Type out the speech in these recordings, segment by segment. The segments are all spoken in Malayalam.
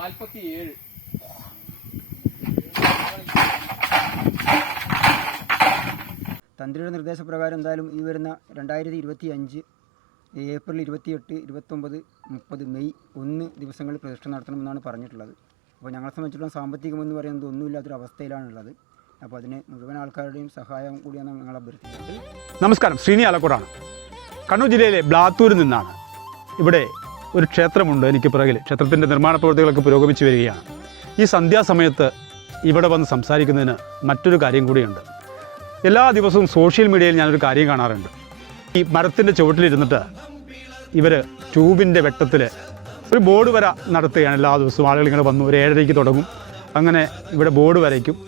നാൽപ്പത്തി ഏഴ് തന്ത്രിയുടെ നിർദ്ദേശപ്രകാരം എന്തായാലും ഈ വരുന്ന രണ്ടായിരത്തി ഇരുപത്തി അഞ്ച് ഏപ്രിൽ ഇരുപത്തിയെട്ട് ഇരുപത്തൊമ്പത് മുപ്പത് മെയ് ഒന്ന് ദിവസങ്ങളിൽ പ്രതിഷ്ഠ നടത്തണമെന്നാണ് പറഞ്ഞിട്ടുള്ളത്. അപ്പോൾ ഞങ്ങളെ സംബന്ധിച്ചിടത്തോളം സാമ്പത്തികമെന്ന് പറയുന്നത് ഒന്നുമില്ലാത്തൊരു അവസ്ഥയിലാണുള്ളത്. അപ്പോൾ അതിന് മുഴുവൻ ആൾക്കാരുടെയും സഹായം കൂടിയാണ് ഞങ്ങൾ അഭ്യർത്ഥിക്കുന്നത്. നമസ്കാരം. ശ്രീനി ആലക്കോടാണ്. കണ്ണൂർ ജില്ലയിലെ ബ്ലാത്തൂരിൽ നിന്നാണ് ഇവിടെ ഒരു ക്ഷേത്രമുണ്ട് എനിക്ക് പിറകിൽ. ക്ഷേത്രത്തിന്റെ നിർമ്മാണ പ്രവൃത്തികളൊക്കെ പുരോഗമിച്ചു വരികയാണ്. ഈ സന്ധ്യാസമയത്ത് ഇവിടെ വന്ന് സംസാരിക്കുന്നതിന് മറ്റൊരു കാര്യം കൂടിയുണ്ട്. എല്ലാ ദിവസവും സോഷ്യൽ മീഡിയയിൽ ഞാനൊരു കാര്യം കാണാറുണ്ട്. ഈ മരത്തിന്റെ ചുവട്ടിലിരുന്നിട്ട് ഇവർ ട്യൂബിന്റെ വെട്ടത്തിൽ ഒരു ബോർഡ് വര നടത്തുകയാണ് എല്ലാ ദിവസവും. ആളുകൾ ഇങ്ങനെ വന്നു ഒരു ഏഴരയ്ക്ക് തുടങ്ങും. അങ്ങനെ ഇവിടെ ബോർഡ് വരയ്ക്കും.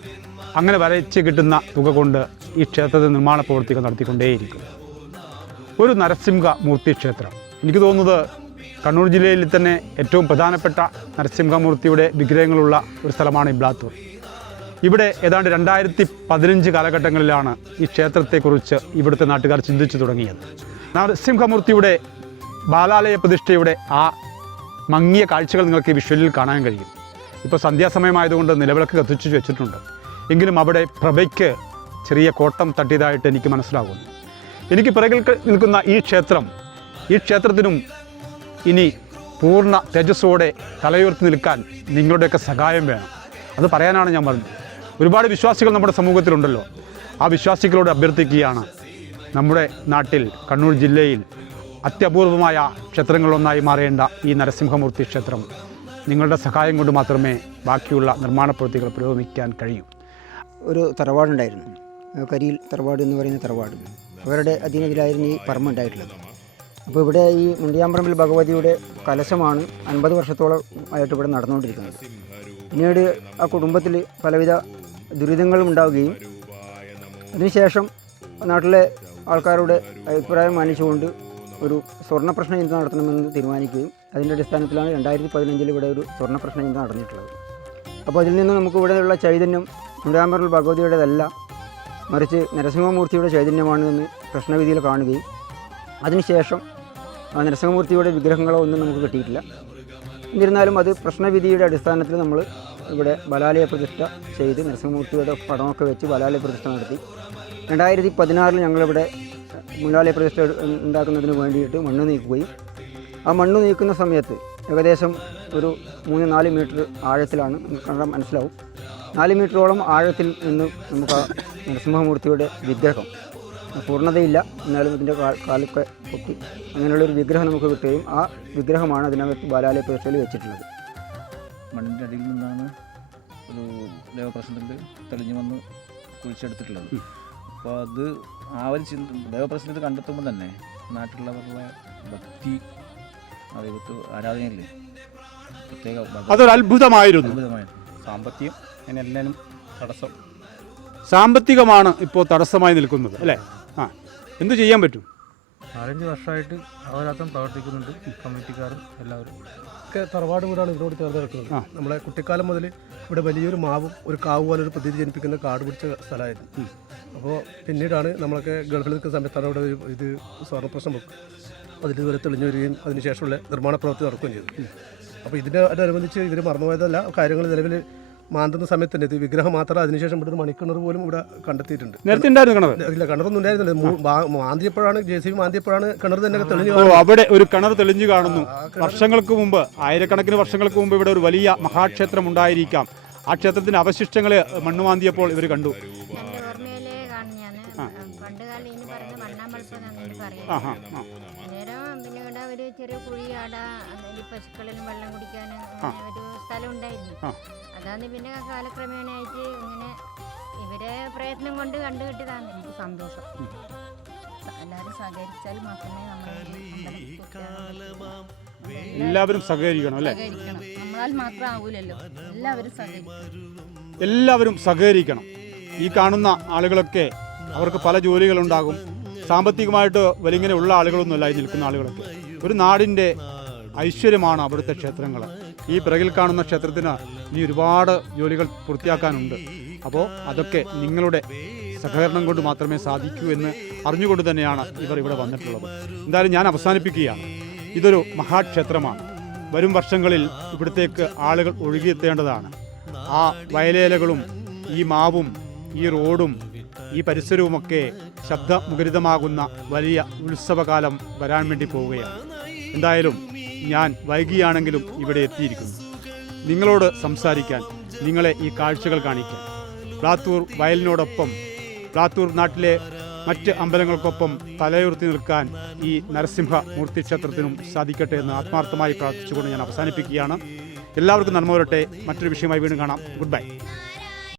അങ്ങനെ വരച്ച് കിട്ടുന്ന തുക കൊണ്ട് ഈ ക്ഷേത്രത്തിൽ നിർമ്മാണ പ്രവൃത്തികൾ നടത്തിക്കൊണ്ടേയിരിക്കും. ഒരു നരസിംഹ മൂർത്തി ക്ഷേത്രം. എനിക്ക് തോന്നുന്നത് കണ്ണൂർ ജില്ലയിൽ തന്നെ ഏറ്റവും പ്രധാനപ്പെട്ട നരസിംഹമൂർത്തിയുടെ വിഗ്രഹങ്ങളുള്ള ഒരു സ്ഥലമാണ് ഈ ബ്ലാത്തൂർ. ഇവിടെ ഏതാണ്ട് രണ്ടായിരത്തി പതിനഞ്ച് കാലഘട്ടങ്ങളിലാണ് ഈ ക്ഷേത്രത്തെക്കുറിച്ച് ഇവിടുത്തെ നാട്ടുകാർ ചിന്തിച്ചു തുടങ്ങിയത്. നരസിംഹമൂർത്തിയുടെ ബാലാലയ പ്രതിഷ്ഠയുടെ ആ മങ്ങിയ കാഴ്ചകൾ നിങ്ങൾക്ക് ഈ വിഷ്വലിൽ കാണാൻ കഴിയും. ഇപ്പോൾ സന്ധ്യാസമയമായതുകൊണ്ട് നിലവിളക്ക് കത്തിച്ചു വെച്ചിട്ടുണ്ട്. എങ്കിലും അവിടെ പ്രഭയ്ക്ക് ചെറിയ കോട്ടം തട്ടിയതായിട്ട് എനിക്ക് മനസ്സിലാകുന്നു. എനിക്ക് പിറകിൽ നിൽക്കുന്ന ഈ ക്ഷേത്രം ഈ ക്ഷേത്രത്തിനും ഇനി പൂർണ തേജസ്സോടെ തലയുയർത്തി നിൽക്കാൻ നിങ്ങളുടെയൊക്കെ സഹായം വേണം. അത് പറയാനാണ് ഞാൻ പറഞ്ഞത്. ഒരുപാട് വിശ്വാസികൾ നമ്മുടെ സമൂഹത്തിലുണ്ടല്ലോ. ആ വിശ്വാസികളോട് അഭ്യർത്ഥിക്കുകയാണ് നമ്മുടെ നാട്ടിൽ കണ്ണൂർ ജില്ലയിൽ അത്യപൂർവമായ ക്ഷേത്രങ്ങളൊന്നായി മാറേണ്ട ഈ നരസിംഹമൂർത്തി ക്ഷേത്രം നിങ്ങളുടെ സഹായം കൊണ്ട് മാത്രമേ ബാക്കിയുള്ള നിർമ്മാണ പ്രവൃത്തികൾ പുരോഗമിക്കാൻ കഴിയൂ. ഒരു തറവാടുണ്ടായിരുന്നു. കരിയിൽ തറവാട് എന്ന് പറയുന്ന തറവാട്. അവരുടെ അധീനത്തിലായിരുന്നു ഈ പറമ്പ് ഉണ്ടായിട്ടുള്ളത്. അപ്പോൾ ഇവിടെ ഈ മുണ്ടിയാമ്പറമ്പിൽ ഭഗവതിയുടെ കലശമാണ് അൻപത് വർഷത്തോളം ആയിട്ട് ഇവിടെ നടന്നുകൊണ്ടിരിക്കുന്നത്. പിന്നീട് ആ കുടുംബത്തിൽ പലവിധ ദുരിതങ്ങളും ഉണ്ടാവുകയും അതിനുശേഷം നാട്ടിലെ ആൾക്കാരുടെ അഭിപ്രായം മാനിച്ചുകൊണ്ട് ഒരു സ്വർണ പ്രശ്ന നടത്തണമെന്ന് തീരുമാനിക്കുകയും അതിന്റെ അടിസ്ഥാനത്തിലാണ് രണ്ടായിരത്തി പതിനഞ്ചിൽ ഇവിടെ ഒരു സ്വർണ പ്രശ്ന നടന്നിട്ടുള്ളത്. അപ്പോൾ അതിൽ നിന്ന് നമുക്ക് ഇവിടെയുള്ള ചൈതന്യം മുണ്ടാമ്പറിൽ ഭഗവതിയുടേതല്ല മറിച്ച് നരസിംഹമൂർത്തിയുടെ ചൈതന്യമാണ് എന്ന് പ്രശ്നവിധിയിൽ കാണുകയും അതിനുശേഷം നരസിംഹമൂർത്തിയുടെ വിഗ്രഹങ്ങളോ ഒന്നും നമുക്ക് കിട്ടിയിട്ടില്ല. എന്നിരുന്നാലും അത് പ്രശ്നവിധിയുടെ അടിസ്ഥാനത്തിൽ നമ്മൾ ഇവിടെ ബലാലയ പ്രതിഷ്ഠ ചെയ്ത് നരസിംഹമൂർത്തിയുടെ പടമൊക്കെ വെച്ച് ബലാലയ പ്രതിഷ്ഠ നടത്തി. രണ്ടായിരത്തി പതിനാറിൽ ഞങ്ങളിവിടെ മുലാലയ പ്രതിഷ്ഠ ഉണ്ടാക്കുന്നതിന് വേണ്ടിയിട്ട് മണ്ണ് നീക്കുകയും ആ മണ്ണ് നീക്കുന്ന സമയത്ത് ഏകദേശം ഒരു മൂന്ന് നാല് മീറ്റർ ആഴത്തിലാണ് കണ്ടാൽ മനസ്സിലാവും. നാല് മീറ്ററോളം ആഴത്തിൽ നിന്ന് നമുക്ക് ആ നരസിംഹമൂർത്തിയുടെ വിഗ്രഹം പൂർണതയില്ല. എന്നാലും ഇതിന്റെ കാലൊക്കെ പൊട്ടി. അങ്ങനെയുള്ളൊരു വിഗ്രഹം നമുക്ക് കിട്ടുകയും ആ വിഗ്രഹമാണ് അതിനകത്ത് ബാലാലയ പ്രതിഷ്ഠയിൽ വെച്ചിട്ടുള്ളത്. മണ്ണിന്റെ അടിയിൽ നിന്നാണ് ഒരു ദേവപ്രശ്നത്തിൽ തെളിഞ്ഞു വന്ന് കുഴിച്ചെടുത്തിട്ടുള്ളത്. അപ്പോൾ അത് ആ ഒരു ചിന്ത ദേവപ്രശ്നത്തിൽ കണ്ടെത്തുമ്പോൾ തന്നെ നാട്ടിലുള്ളവരുടെ ഭക്തി ദൈവത്ത് ആരാധനയില്ലേ? പ്രത്യേക അതൊരു അത്ഭുതമായിരുന്നു. അത്ഭുതമായിരുന്നു. സാമ്പത്തികം അതിനെല്ലാനും തടസ്സം. സാമ്പത്തികമാണ് ഇപ്പോൾ തടസ്സമായി നിൽക്കുന്നത് അല്ലേ? എന്തു ചെയ്യാൻ പറ്റും? നാലഞ്ച് വർഷമായിട്ട് അവരത്തം പ്രവർത്തിക്കുന്നുണ്ട് കമ്മിറ്റിക്കാരും എല്ലാവരും. ഒക്കെ തറവാട് വീടാണ് ഇതിനോട് ചേർന്ന് കിടക്കുന്നത്. നമ്മളെ കുട്ടിക്കാലം മുതൽ ഇവിടെ വലിയൊരു മാവും ഒരു കാവ് പോലെ ഒരു പ്രതീതി ജനിപ്പിക്കുന്ന കാട് പിടിച്ച സ്ഥലമായിരുന്നു. അപ്പോൾ പിന്നീടാണ് നമ്മളൊക്കെ ഗൾഫിൽ നിൽക്കുന്ന സമയത്താണ് അവിടെ ഒരു ഇത് സ്വർണപ്രശ്നം വെക്കും അതിൽ ഇതുവരെ തെളിഞ്ഞു വരികയും അതിനുശേഷമുള്ള നിർമ്മാണ പ്രവൃത്തി നടക്കുകയും ചെയ്തു. അപ്പോൾ ഇതിനോടനുബന്ധിച്ച് ഇവർ മറന്നുപോയതല്ല. കാര്യങ്ങൾ നിലവിൽ മാന്തുന്ന സമയത്ത് തന്നെ ഇത് വിഗ്രഹം മാത്രം അതിനുശേഷം ഇവിടെ ഒരു മണിക്കിണർ പോലും ഇവിടെ കണ്ടെത്തിയിട്ടുണ്ട്. നേരത്തെ ഉണ്ടായിരുന്നു കിണർ? ഇല്ല കിണറൊന്നും ഉണ്ടായിരുന്നില്ല. മാന്തിയപ്പോഴാണ് ജെ സി ബി മാന്തിയപ്പോഴാണ് കിണർ തന്നെ തെളിഞ്ഞു ഓ അവിടെ ഒരു കിണർ തെളിഞ്ഞു കാണുന്നു. വർഷങ്ങൾക്ക് മുമ്പ് ആയിരക്കണക്കിന് വർഷങ്ങൾക്ക് മുമ്പ് ഇവിടെ ഒരു വലിയ മഹാക്ഷേത്രം ഉണ്ടായിരിക്കാം. ആ ക്ഷേത്രത്തിന്റെ അവശിഷ്ടങ്ങൾ മണ്ണുമാന്തിയപ്പോൾ ഇവർ കണ്ടു. പണ്ട് കാലം ഇനി പറഞ്ഞ മണ്ണാമ്പളപ്പം അങ്ങനെ പറയാം. ആ ആ ആ. അന്നേരം പിന്നെ ഇവിടെ ഒരു ചെറിയ കുഴിയാട. ഈ പശുക്കളിലും വെള്ളം കുടിക്കാനും അങ്ങനെ ഒരു സ്ഥലം ഉണ്ടായിരുന്നു അതാണ് പിന്നെ കാലക്രമേണയായിട്ട് ഇങ്ങനെ ഇവരെ പ്രയത്നം കൊണ്ട് കണ്ടു കിട്ടിയതാണ് എനിക്ക് സന്തോഷം എല്ലാവരും സഹകരിച്ചാൽ മാത്രമേ നമ്മൾ എല്ലാവരും സഹകരിക്കണം അല്ലേ? നമ്മളാൽ മാത്രം ആവൂലല്ലോ. എല്ലാവരും സഹകരിക്കണം. എല്ലാവരും സഹകരിക്കണം. ഈ കാണുന്ന ആളുകളൊക്കെ അവർക്ക് പല ജോലികളുണ്ടാകും. സാമ്പത്തികമായിട്ട് വലിങ്ങനെ ഉള്ള ആളുകളൊന്നുമല്ല ഈ നിൽക്കുന്ന ആളുകളൊക്കെ. ഒരു നാടിന്റെ ഐശ്വര്യമാണ് അവിടുത്തെ ക്ഷേത്രങ്ങൾ. ഈ പിറകിൽ കാണുന്ന ക്ഷേത്രത്തിന് ഇനി ഒരുപാട് ജോലികൾ പൂർത്തിയാക്കാനുണ്ട്. അപ്പോൾ അതൊക്കെ നിങ്ങളുടെ സഹകരണം കൊണ്ട് മാത്രമേ സാധിക്കൂ എന്ന് അറിഞ്ഞുകൊണ്ട് തന്നെയാണ് ഇവർ ഇവിടെ വന്നിട്ടുള്ളത്. എന്തായാലും ഞാൻ അവസാനിപ്പിക്കുകയാണ്. ഇതൊരു മഹാക്ഷേത്രമാണ്. വരും വർഷങ്ങളിൽ ഇവിടത്തേക്ക് ആളുകൾ ഒഴുകിയെത്തേണ്ടതാണ്. ആ വയലേലകളും ഈ മാവും ഈ റോഡും ഈ പരിസരവുമൊക്കെ ശബ്ദമുഖരിതമാകുന്ന വലിയ ഉത്സവകാലം വരാൻ വേണ്ടി പോവുകയാണ്. എന്തായാലും ഞാൻ വൈകിയാണെങ്കിലും ഇവിടെ എത്തിയിരിക്കുന്നു. നിങ്ങളോട് സംസാരിക്കാൻ നിങ്ങളെ ഈ കാഴ്ചകൾ കാണിക്കാൻ. പ്ലാത്തൂർ വയലിനോടൊപ്പം പ്ലാത്തൂർ നാട്ടിലെ മറ്റ് അമ്പലങ്ങൾക്കൊപ്പം തലയുർത്തി നിൽക്കാൻ ഈ നരസിംഹ മൂർത്തി ക്ഷേത്രത്തിനും സാധിക്കട്ടെ എന്ന് ആത്മാർത്ഥമായി പ്രാർത്ഥിച്ചുകൊണ്ട് ഞാൻ അവസാനിപ്പിക്കുകയാണ്. എല്ലാവർക്കും നന്മ വരട്ടെ. മറ്റൊരു വിഷയമായി വീണ്ടും കാണാം. Good bye